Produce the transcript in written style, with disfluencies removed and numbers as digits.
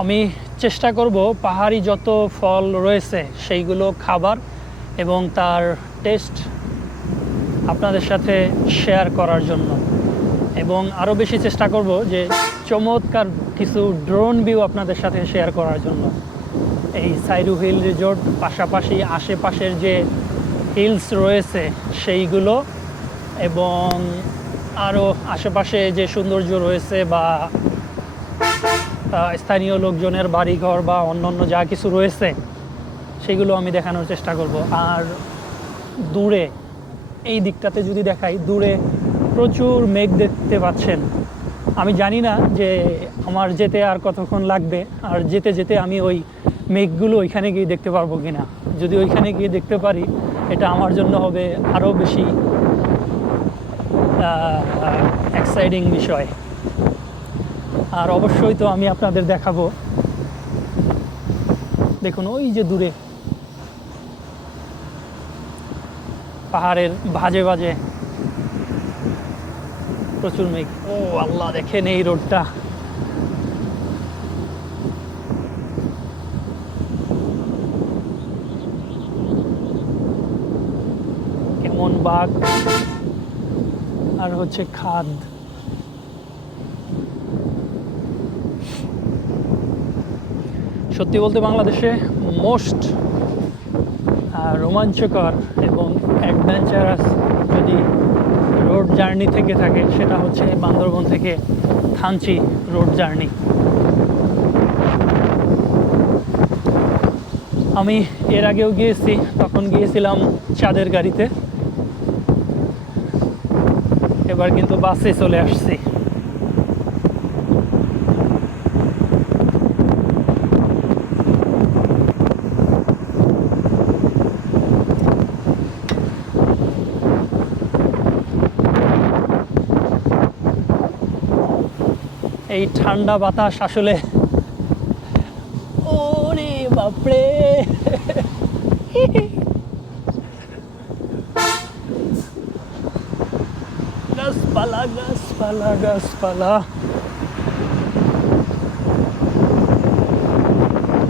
আমি চেষ্টা করব পাহাড়ি যত ফল রয়েছে সেইগুলো খাবার এবং তার টেস্ট আপনাদের সাথে শেয়ার করার জন্য, এবং আরও বেশি চেষ্টা করব যে চমৎকার কিছু ড্রোন ভিউ আপনাদের সাথে শেয়ার করার জন্য। এই সাইরু হিল রিসোর্ট পাশাপাশি আশেপাশের যে হিলস রয়েছে সেইগুলো, এবং আরও আশেপাশে যে সৌন্দর্য রয়েছে বা স্থানীয় লোকজনের বাড়িঘর বা অন্যান্য যা কিছু রয়েছে সেগুলো আমি দেখানোর চেষ্টা করব। আর দূরে এই দিকটাতে যদি দেখাই, দূরে প্রচুর মেঘ দেখতে পাচ্ছেন। আমি জানি না যে আমার যেতে আর কতক্ষণ লাগবে, আর যেতে যেতে আমি ওই মেঘগুলো ওইখানে গিয়ে দেখতে পারবো কিনা। যদি ওইখানে গিয়ে দেখতে পারি, এটা আমার জন্য হবে আরও বেশি এক্সাইটিং বিষয়। আর অবশ্যই তো আমি আপনাদের দেখাবো। দেখুন ওই যে দূরে পাহাড়ের ভাজে ভাজে প্রচুর মেঘ। ও আল্লাহ, দেখেন এই রোডটা কেমন বাঘ আর হচ্ছে খাদ। সত্যি বলতে বাংলাদেশে মোস্ট রোমাঞ্চকর এবং অ্যাডভেঞ্চারাস যদি রোড জার্নি থেকে থাকে সেটা হচ্ছে বান্দরবন থেকে থানচি রোড জার্নি। আমি এর আগেও গিয়েছি, তখন গিয়েছিলাম চাঁদের গাড়িতে, এবার কিন্তু বাসে চলে আসছি। এই ঠান্ডা বাতাস আসলে, ওরে বাপরে, গাছপালা গাছপালা গাছপালা।